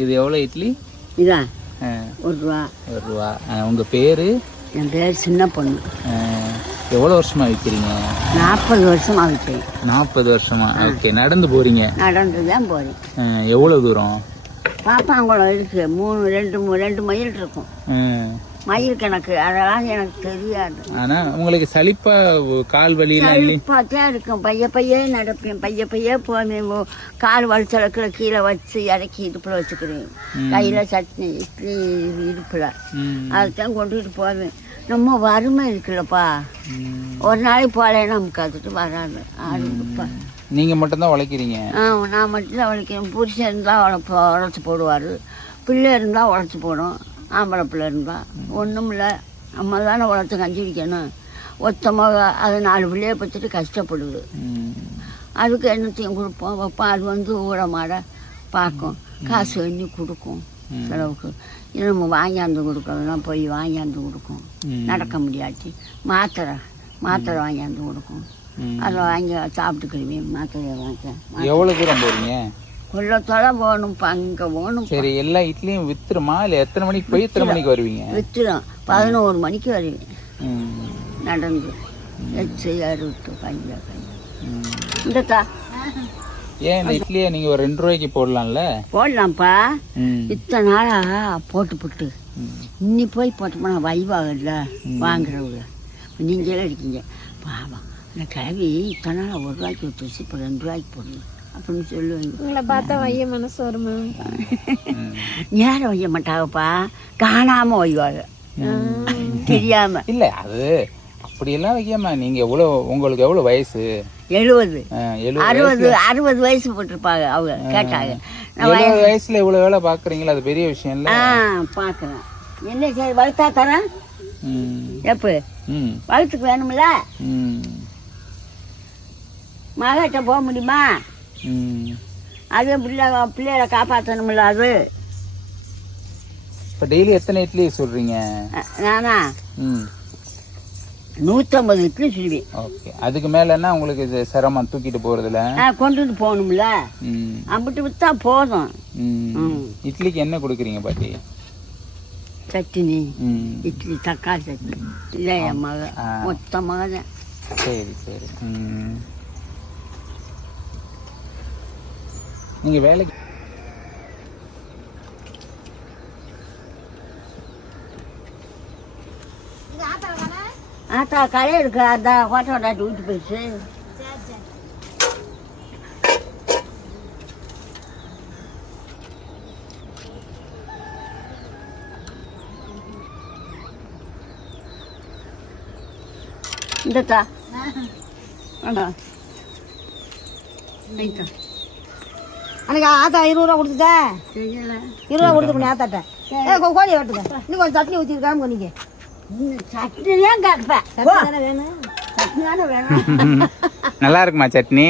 இது எவ்வளோ இட்லி? இதா ₹1. ₹1. உங்கள் பேர்? என் பேர் சின்ன பொண்ணு. எவ்வளோ வருஷமா விற்கிறீங்க? 40 வருஷமா விற்கிறேன். 40 வருஷமா? ஓகே. நடந்து போறீங்க? நடந்து தான் போறேன். எவ்வளோ தூரம்? பாப்பாங்குளம் இருக்கு, 2 மைல் இருக்கும். மயில் கணக்கு அதெல்லாம் எனக்கு தெரியாது. ஆனா உங்களுக்கு சலிப்பா கால் வலியெல்லாம் தான் இருக்கும். பைய நடப்பேன், பைய போவேன். கால் வலிச்சலக்கில் கீழே வச்சு இறக்கி இடுப்புல வச்சுக்கிறேன். கையில சட்னி இட்லி இடுப்புல அதுதான் கொண்டுட்டு போவேன். நம்ம வறுமை இருக்குல்லப்பா, ஒரு நாளைக்கு போலேன்னா நமக்கு அதுட்டு வராது. ஆடுப்பா. நீங்க மட்டும்தான் உழைக்கிறீங்க? நான் மட்டும்தான் உழைக்கிறேன். புருஷன் இருந்தால் உழைச்சி போடுவார், பிள்ளை இருந்தால் உழைச்சி போடும். ஆம்பளை பிள்ளை இருந்தால் ஒன்றும் இல்லை, நம்ம தானே உழைச்சி கஞ்சி குடிக்கணும். ஒத்தமாக அது 4 பிள்ளைய பற்றிட்டு கஷ்டப்படுது. அதுக்கு என்னத்தையும் கொடுப்போம் வைப்போம். அது ஊட மாட பார்க்கும், காசு எண்ணி கொடுக்கும் செலவுக்கு. நம்ம வாங்கியாந்து கொடுக்கலாம், போய் வாங்கியாந்து கொடுக்கும். நடக்க முடியாச்சு மாத்திரை வாங்கியாந்து கொடுக்கும். அதை வாங்கி சாப்பிட்டுக்கிடுவேன். மாத்திரையை வாங்க. எவ்வளோ தூரம் போறீங்க? கொள்ளத்தோட போகணும், அங்கே போகணும். சரி, எல்லா இட்லியும் வித்துருமா? இல்லை எத்தனை மணிக்கு போய் எத்தனை மணிக்கு வருவீங்க? வித்துரும். 11 மணிக்கு வருவேன் நடந்து. 60 பஞ்சா இந்தக்கா. ஏன் இந்த இட்லியை நீங்கள் ஒரு ₹2 போடலாம்ல? போடலாம்ப்பா. இத்தனை நாளா போட்டு இன்னி போய் போட்டோம்னா வைவாகல வாங்குறவங்க. நீங்களே இருக்கீங்க பாவம். அந்த கிளவி இத்தனை நாள் ₹1 விட்டுச்சு, இப்போ ₹2 போடுங்க அப்படின்னு சொல்லுவாங்க. உங்களை பார்த்தா வைய மனசு வருமா? நேரம் வைய மாட்டாங்கப்பா, காணாம வைவாங்க தெரியாம. இல்ல அது அப்படியெல்லாம் வைக்காம. நீங்க உங்களுக்கு எவ்வளவு வயசு? 70 60 வயசு போட்டிருப்பாங்க அவங்க. கேட்டாங்க 70 வயசுல இவ்வளவு வேலை பாக்குறீங்களா? அது பெரிய விஷயம் இல்ல. பாக்குறேன். என்ன சரி வளர்த்தா தரேன். எப்ப வளர்த்துக்கு வேணும்ல, மகிட்ட போக முடியுமா? அது பிள்ளைகளை காப்பாற்றணும்ல. அது இப்போ டெய்லி எத்தனை இட்லி சொல்றீங்க? நானா 150 இட்லி சொல்லுவேன். ஓகே. அதுக்கு மேலன்னா உங்களுக்கு இது சிரமம் தூக்கிட்டு போறதுல? கொண்டுட்டு போகணும்ல, அம்பிட்டு வித்தா போதும். இட்லிக்கு என்ன கொடுக்குறீங்க பாட்டி? சட்னி, இட்லி, தக்காளி சட்னி. இல்லை என் மக மொத்த மகன். சரி சரி. நீங்க வேலைக்கு ஆத்தா கடை இருக்கு, அந்த ஹோட்டல் வீட்டு போயிடுச்சு. இந்தத்தா வேண்டாம். அன்னைக்கு ஆத்தா ₹20 கொடுத்துட்டா? ₹20 கொடுத்து ஆத்தாட்ட கோழி வெட்டுங்க. இன்னும் கொஞ்சம் சட்னி ஊற்றிருக்காம கொஞ்சம் சட்னி தான் கேட்பேன். வேணும். சட்னி தானே வேணும். நல்லா இருக்குமா சட்னி?